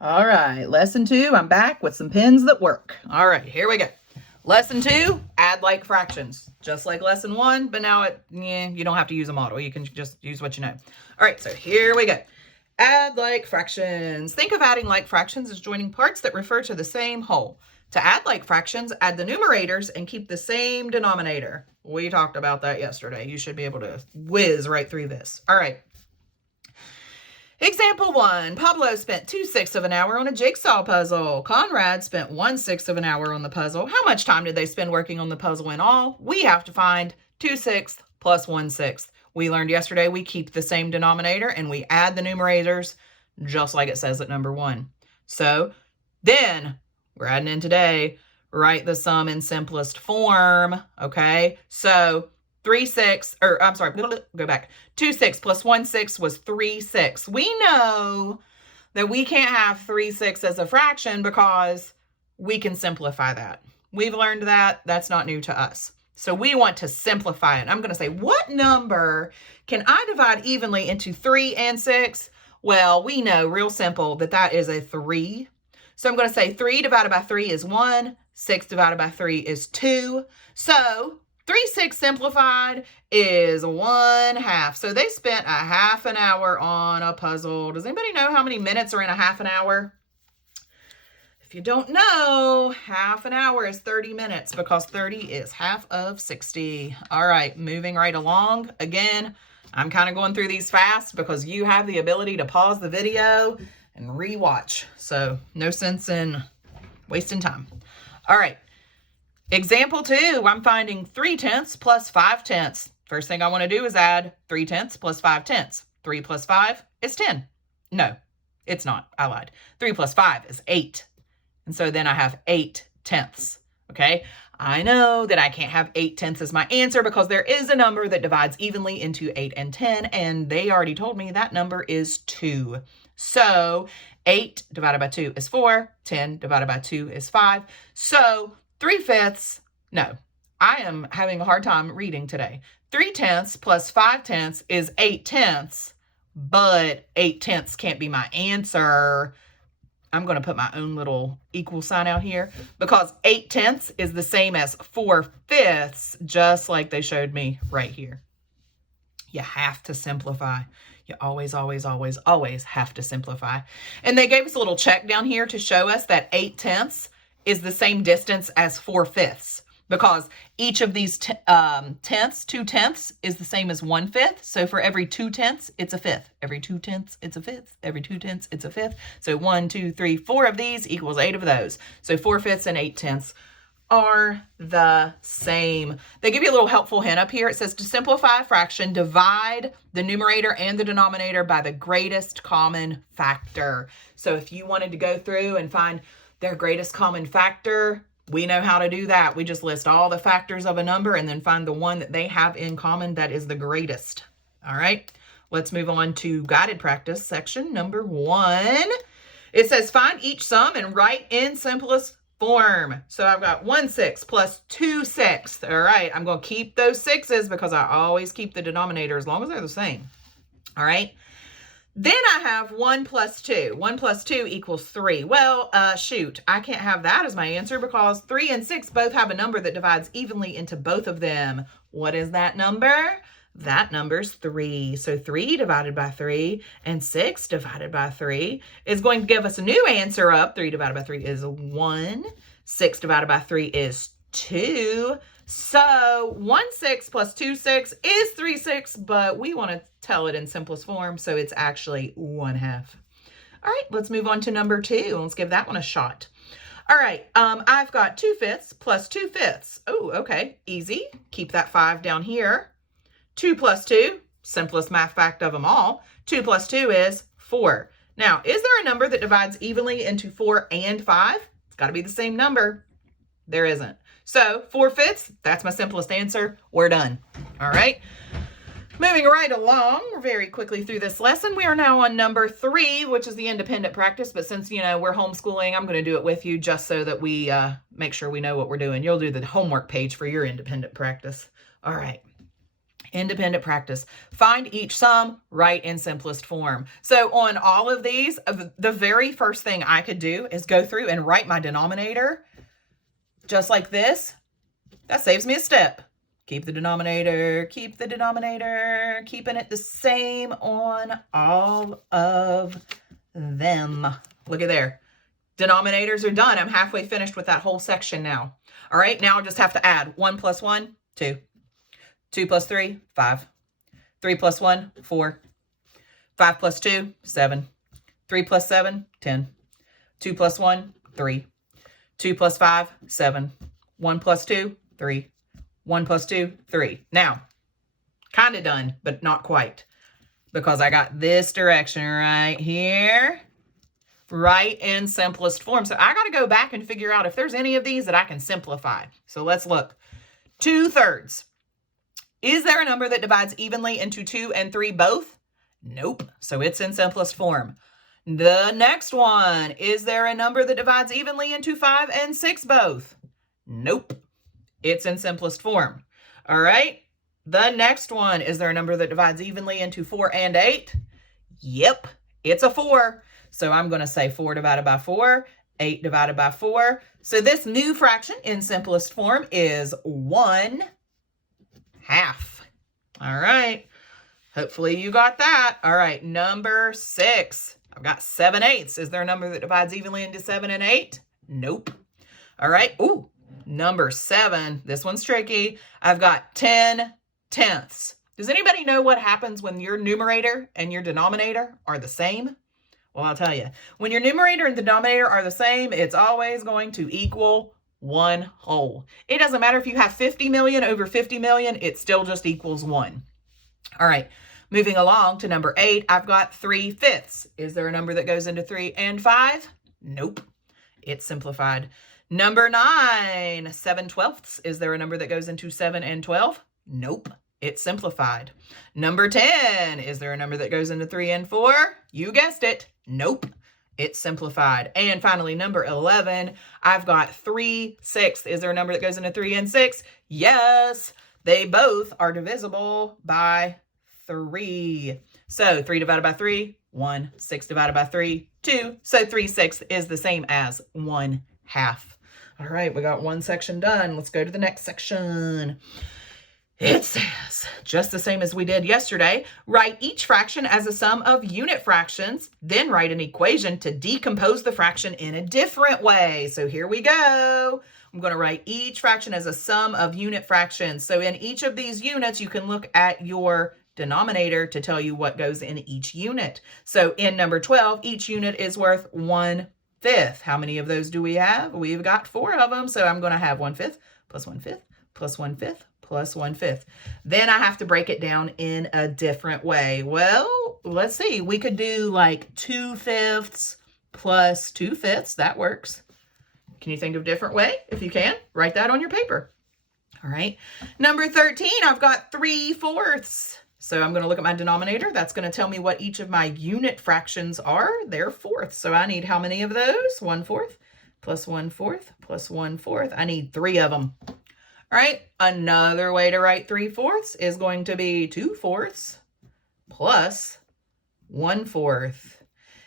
All right, lesson 2, I'm back with some pens that work. All right, here we go. Lesson 2, add like fractions. Just like lesson 1, but now you don't have to use a model. You can just use what you know. All right, so here we go. Add like fractions. Think of adding like fractions as joining parts that refer to the same whole. To add like fractions, add the numerators and keep the same denominator. We talked about that yesterday. You should be able to whiz right through this. All right. Example 1, Pablo spent 2/6 of an hour on a jigsaw puzzle. Conrad spent 1/6 of an hour on the puzzle. How much time did they spend working on the puzzle in all? We have to find 2/6 plus 1/6. We learned yesterday we keep the same denominator and we add the numerators just like it says at number 1. So then we're adding in today, write the sum in simplest form, okay? So 2/6 plus 1/6 was 3/6. We know that we can't have 3/6 as a fraction because we can simplify that. We've learned that. That's not new to us. So we want to simplify it. I'm going to say, what number can I divide evenly into 3 and 6? Well, we know real simple that is a 3. So I'm going to say 3 divided by 3 is 1. 6 divided by 3 is 2. So 3/6 simplified is 1/2. So they spent a half an hour on a puzzle. Does anybody know how many minutes are in a half an hour? If you don't know, half an hour is 30 minutes because 30 is half of 60. All right, moving right along. Again, I'm kind of going through these fast because you have the ability to pause the video and rewatch. So no sense in wasting time. All right. Example 2, I'm finding 3/10 plus 5/10. First thing I want to do is add 3/10 plus 5/10. 3 plus 5 is 10. No, it's not. I lied. 3 plus 5 is 8. And so then I have 8/10. Okay. I know that I can't have 8/10 as my answer because there is a number that divides evenly into 8 and 10. And they already told me that number is 2. So 8 divided by 2 is 4. 10 divided by 2 is 5. So 3/5, no, I am having a hard time reading today. 3/10 plus 5/10 is 8/10, but 8/10 can't be my answer. I'm going to put my own little equal sign out here because 8/10 is the same as 4/5, just like they showed me right here. You have to simplify. You always, always, always, always have to simplify. And they gave us a little check down here to show us that 8/10 is the same distance as 4/5 because each of these tenths, 2/10, is the same as 1/5. So for every 2/10, it's a fifth. Every 2/10, it's a fifth. Every 2/10, it's a fifth. So 1, 2, 3, 4 of these equals 8 of those. So 4/5 and 8/10 are the same. They give you a little helpful hint up here. It says to simplify a fraction, divide the numerator and the denominator by the greatest common factor. So if you wanted to go through and find their greatest common factor, we know how to do that. We just list all the factors of a number and then find the one that they have in common that is the greatest. All right, let's move on to guided practice section number 1. It says find each sum and write in simplest form. So I've got 1/6 plus 2/6. All right, I'm going to keep those 6s because I always keep the denominator as long as they're the same. All right. Then I have 1 plus 2. 1 plus 2 equals 3. Well, shoot, I can't have that as my answer because 3 and 6 both have a number that divides evenly into both of them. What is that number? That number's 3. So 3 divided by 3 and 6 divided by 3 is going to give us a new answer up. 3 divided by 3 is 1. 6 divided by 3 is 2. So 1/6 plus 2/6 is 3/6, but we want to tell it in simplest form, so it's actually 1/2. All right, let's move on to number 2. Let's give that one a shot. All right, I've got 2/5 plus 2/5. Oh, okay, easy. Keep that 5 down here. 2 plus 2, simplest math fact of them all. 2 plus 2 is 4. Now, is there a number that divides evenly into 4 and 5? It's got to be the same number. There isn't. So 4/5, that's my simplest answer. We're done. All right. Moving right along very quickly through this lesson, we are now on number 3, which is the independent practice. But since, we're homeschooling, I'm going to do it with you just so that we make sure we know what we're doing. You'll do the homework page for your independent practice. All right. Independent practice. Find each sum, write in simplest form. So on all of these, the very first thing I could do is go through and write my denominator just like this. That saves me a step. Keep the denominator, keeping it the same on all of them. Look at there. Denominators are done. I'm halfway finished with that whole section now. All right, now I just have to add 1 plus 1, 2. 2 plus 3, 5. 3 plus 1, 4. 5 plus 2, 7. 3 plus 7, 10. 2 plus 1, 3. 2 plus 5, 7. 1 plus 2, 3. 1 plus 2, 3. Now, kind of done, but not quite. Because I got this direction right here. Right in simplest form. So I got to go back and figure out if there's any of these that I can simplify. So let's look. 2/3. Is there a number that divides evenly into 2 and 3 both? Nope. So it's in simplest form. The next one, is there a number that divides evenly into 5 and 6 both? Nope. It's in simplest form. All right. The next one, is there a number that divides evenly into 4 and 8? Yep. It's a 4. So I'm going to say 4 divided by 4, 8 divided by 4. So this new fraction in simplest form is 1/2. All right. Hopefully you got that. All right. Number 6. I've got 7/8. Is there a number that divides evenly into 7 and 8? Nope. All right. Ooh, number 7. This one's tricky. I've got 10/10. Does anybody know what happens when your numerator and your denominator are the same? Well, I'll tell you. When your numerator and denominator are the same, it's always going to equal 1 whole. It doesn't matter if you have 50 million over 50 million, it still just equals 1. All right, moving along to number 8, I've got 3/5. Is there a number that goes into 3 and 5? Nope, it's simplified. Number 9, 7/12. Is there a number that goes into 7 and 12? Nope, it's simplified. Number 10, is there a number that goes into 3 and 4? You guessed it, nope. It's simplified. And finally, number 11, I've got 3/6. Is there a number that goes into 3 and 6? Yes, they both are divisible by 3. So 3 divided by 3, 1. 6 divided by 3, 2. So 3/6 is the same as 1/2. All right, we got one section done. Let's go to the next section. It says, just the same as we did yesterday, write each fraction as a sum of unit fractions, then write an equation to decompose the fraction in a different way. So here we go. I'm going to write each fraction as a sum of unit fractions. So in each of these units, you can look at your denominator to tell you what goes in each unit. So in number 12, each unit is worth 1/5. How many of those do we have? We've got 4 of them. So I'm going to have 1/5 plus 1/5 plus 1/5 plus 1/5. Then I have to break it down in a different way. Well, let's see. We could do like 2/5 plus 2/5. That works. Can you think of a different way? If you can, write that on your paper. All right. Number 13, I've got 3/4. So I'm going to look at my denominator. That's going to tell me what each of my unit fractions are. They're fourths. So I need how many of those? 1/4 plus 1/4 plus 1/4. I need 3 of them. All right, another way to write 3/4 is going to be 2/4 plus 1/4.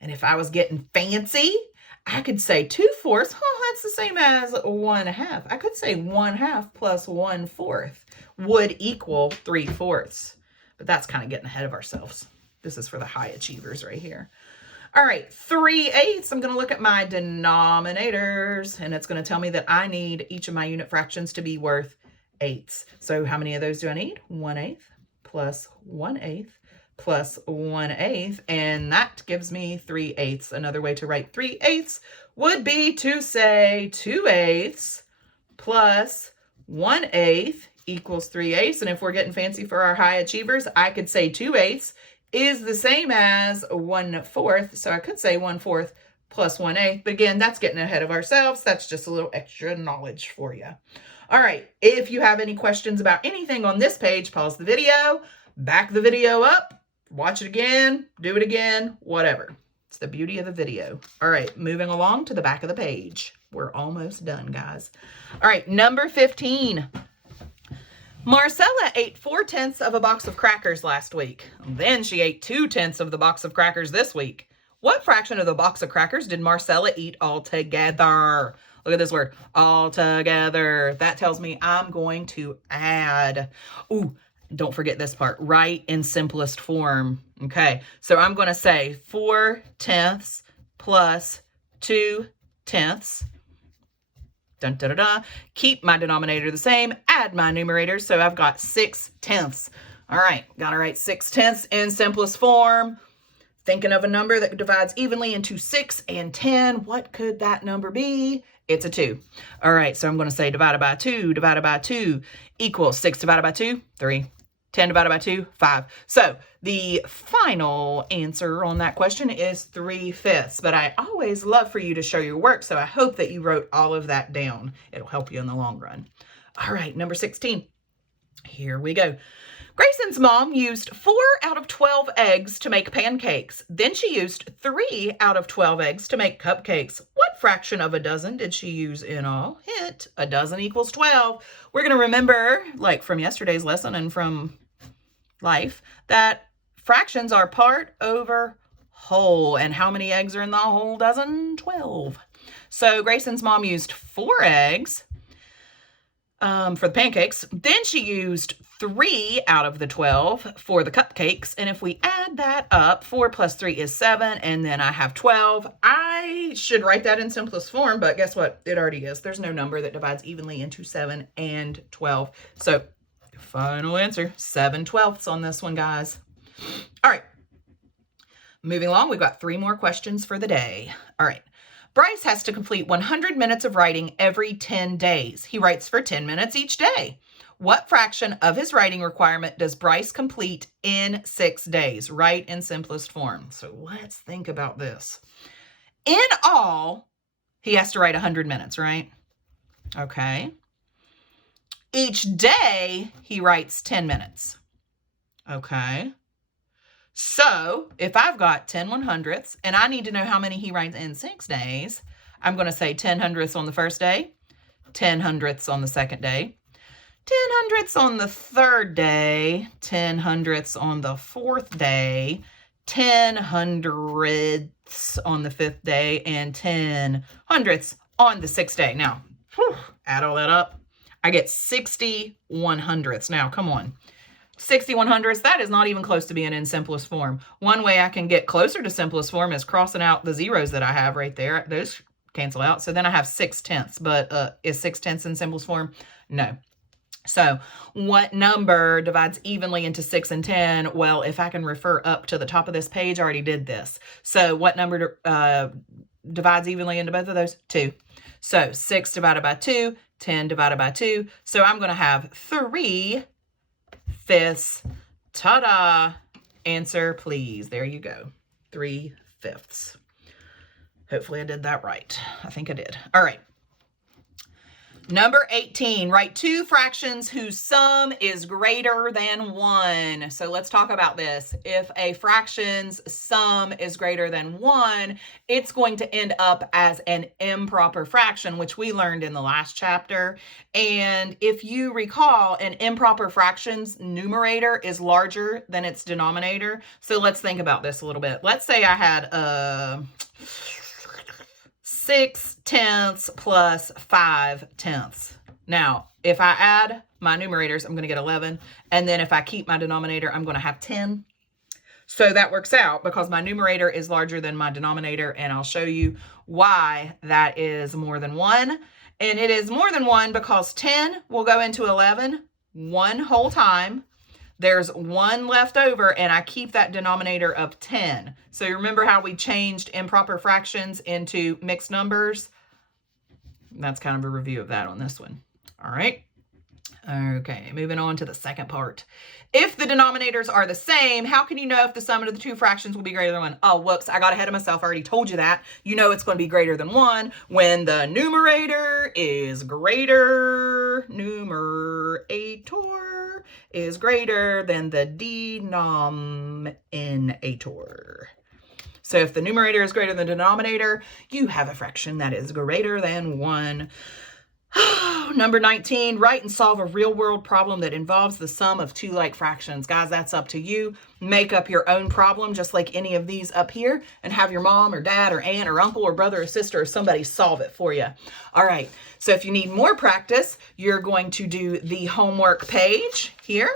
And if I was getting fancy, I could say 2/4, that's the same as 1/2. I could say 1/2 plus 1/4 would equal 3/4. But that's kind of getting ahead of ourselves. This is for the high achievers right here. All right, 3/8. I'm going to look at my denominators, and it's going to tell me that I need each of my unit fractions to be worth 8s. So how many of those do I need? 1/8 plus 1/8 plus 1/8, and that gives me 3/8. Another way to write 3/8 would be to say 2/8 plus 1/8 equals 3/8. And if we're getting fancy for our high achievers, I could say 2/8 is the same as 1/4. So I could say 1/4 plus 1/8. But again, that's getting ahead of ourselves. That's just a little extra knowledge for you. All right. If you have any questions about anything on this page, pause the video, back the video up, watch it again, do it again, whatever. It's the beauty of the video. All right. Moving along to the back of the page. We're almost done, guys. All right. Number 15. Marcella ate 4/10 of a box of crackers last week. Then she ate 2/10 of the box of crackers this week. What fraction of the box of crackers did Marcella eat altogether? Look at this word, altogether. That tells me I'm going to add. Ooh, don't forget this part, write in simplest form. Okay, so I'm going to say 4/10 plus 2/10. Dun, dun, dun, dun. Keep my denominator the same, add my numerator, so I've got 6/10. All right, gotta write 6/10 in simplest form. Thinking of a number that divides evenly into 6 and 10, what could that number be? It's a 2. All right, so I'm gonna say divided by 2 equals 6 divided by 2, 3. 10 divided by 2, 5. So the final answer on that question is 3/5. But I always love for you to show your work, so I hope that you wrote all of that down. It'll help you in the long run. All right, number 16. Here we go. Grayson's mom used 4 out of 12 eggs to make pancakes. Then she used 3 out of 12 eggs to make cupcakes. What fraction of a dozen did she use in all? Hint, a dozen equals 12. We're going to remember, like from yesterday's lesson and from life, that fractions are part over whole. And how many eggs are in the whole dozen? 12. So Grayson's mom used 4 eggs for the pancakes. Then she used 3 out of the 12 for the cupcakes. And if we add that up, 4 plus 3 is 7. And then I have 12. I should write that in simplest form, but guess what? It already is. There's no number that divides evenly into 7 and 12. So final answer, 7/12 on this one, guys. All right. Moving along, we've got 3 more questions for the day. All right. Bryce has to complete 100 minutes of writing every 10 days. He writes for 10 minutes each day. What fraction of his writing requirement does Bryce complete in 6 days? Write in simplest form. So let's think about this. In all, he has to write 100 minutes, right? Okay. Each day, he writes 10 minutes. Okay. So if I've got 10 100ths and I need to know how many he writes in 6 days, I'm going to say 10 100ths on the first day, 10 100ths on the second day, 10 100ths on the third day, 10 100ths on the fourth day, 10 100ths on the fifth day, and 10 100ths on the sixth day. Now, add all that up. I get 60 100ths. Now, come on. 60 100ths, that is not even close to being in simplest form. One way I can get closer to simplest form is crossing out the zeros that I have right there. Those cancel out. So then I have 6/10. But is 6/10 in simplest form? No. So what number divides evenly into 6 and 10? Well, if I can refer up to the top of this page, I already did this. So what number divides evenly into both of those? 2. So 6 divided by 2, 10 divided by 2. So I'm going to have 3/5. Ta-da! Answer, please. There you go. 3/5. Hopefully I did that right. I think I did. All right. Number 18, write 2 fractions whose sum is greater than 1. So let's talk about this. If a fraction's sum is greater than 1, it's going to end up as an improper fraction, which we learned in the last chapter. And if you recall, an improper fraction's numerator is larger than its denominator. So let's think about this a little bit. Let's say I had 6/10 plus 5/10. Now, if I add my numerators, I'm going to get 11. And then if I keep my denominator, I'm going to have 10. So that works out because my numerator is larger than my denominator. And I'll show you why that is more than 1. And it is more than 1 because 10 will go into 11 one whole time. There's 1 left over, and I keep that denominator of 10. So you remember how we changed improper fractions into mixed numbers? That's kind of a review of that on this one. All right. Okay, moving on to the second part. If the denominators are the same, how can you know if the sum of the 2 fractions will be greater than 1? Oh, whoops, I got ahead of myself. I already told you that. You know it's going to be greater than 1 when the numerator is greater. Numerator is greater than the denominator. So if the numerator is greater than the denominator, you have a fraction that is greater than 1. Number 19, write and solve a real world problem that involves the sum of two like fractions. Guys, that's up to you. Make up your own problem, just like any of these up here, and have your mom or dad or aunt or uncle or brother or sister or somebody solve it for you. All right, so if you need more practice, you're going to do the homework page here.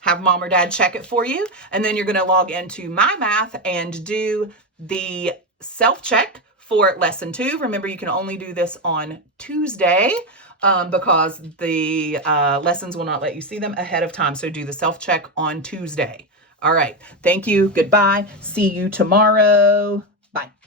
Have mom or dad check it for you, and then you're going to log into MyMath and do the self-check for lesson 2. Remember, you can only do this on Tuesday because the lessons will not let you see them ahead of time. So do the self-check on Tuesday. All right. Thank you. Goodbye. See you tomorrow. Bye.